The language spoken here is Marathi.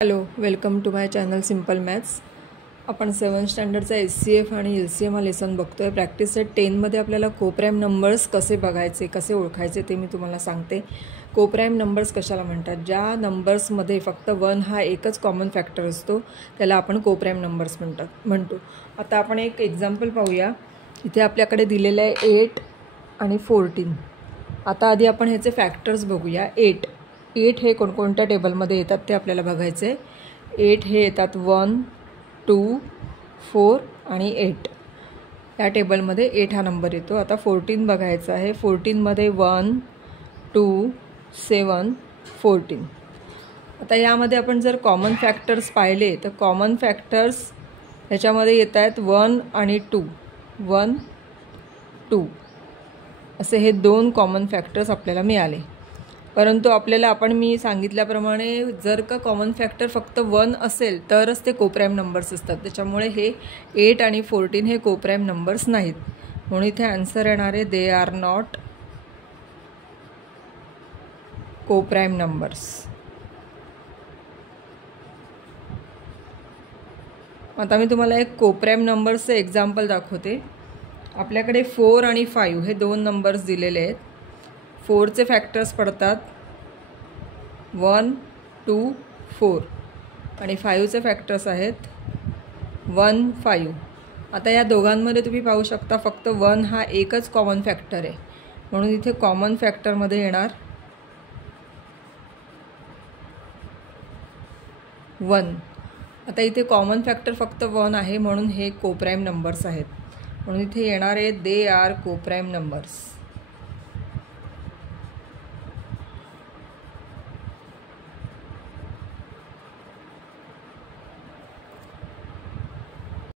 Hello, welcome to my channel simple maths. आपण 7th स्टँडर्डचा SCF आणि LCM हा लेसन बघतोय। प्रॅक्टिस सेट 10मध्ये आपल्याला कोप्राईम नंबर्स कसे बघायचे, कसे ओळखायचे ते मी तुम्हाला सांगते। कोप्राईम नंबर्स कशाला म्हणतात? ज्या नंबर्समध्ये फक्त 1 हा एकच कॉमन फॅक्टर असतो त्याला आपण कोप्राईम नंबर्स म्हणतो। आता आपण एक एक्झाम्पल पाहूया। इथे आपल्याकडे दिलेलं आहे 8 आणि 14। आता आधी आपण ह्याचे फॅक्टर्स बघूया। 8 हे कोणकोणत्या टेबलमध्ये येतात ते आपल्याला बघायचे। 8 हे येतात 1, 2, 4 आणि 8 या टेबलमध्ये 8 हा नंबर येतो। आता 14 बघायचा आहे। 14मध्ये 1, 2, 7, 14। आता यामध्ये आपण जर कॉमन फॅक्टर्स पाहिले तर कॉमन फॅक्टर्स ह्याच्यामध्ये येत आहेत 1 आणि 2, 1, 2 असे हे दोन कॉमन फॅक्टर्स आपल्याला मिळाले। परंतु आपल्याला मी सांगितल्याप्रमाणे जर का कॉमन फॅक्टर फक्त 1 असेल तरच ते कोप्राईम नंबर्स असतात। त्याच्यामुळे हे 8 आणि 14 हे कोप्राईम नंबर्स नाहीत। म्हणून इथे आन्सर येणार आहे they are not coprime numbers. आता मी तुम्हाला एक कोप्राईम नंबर्सचं एक्झाम्पल दाखवते। आपल्याकडे 4 आणि 5 हे दोन नंबर्स दिलेले आहेत। 4चे फॅक्टर्स पडतात 1, 2, 4 आणि 5चे फॅक्टर्स आहेत 1, 5। आता या दोघांमध्ये तुम्ही पाहू शकता फक्त 1 हा एकच कॉमन फॅक्टर आहे, म्हणून इथे कॉमन फॅक्टरमध्ये येणार 1। आता इथे कॉमन फॅक्टर फक्त 1 आहे म्हणून हे कोप्राईम नंबर्स आहेत, म्हणून इथे येणार आहे दे आर कोप्राईम नंबर्स।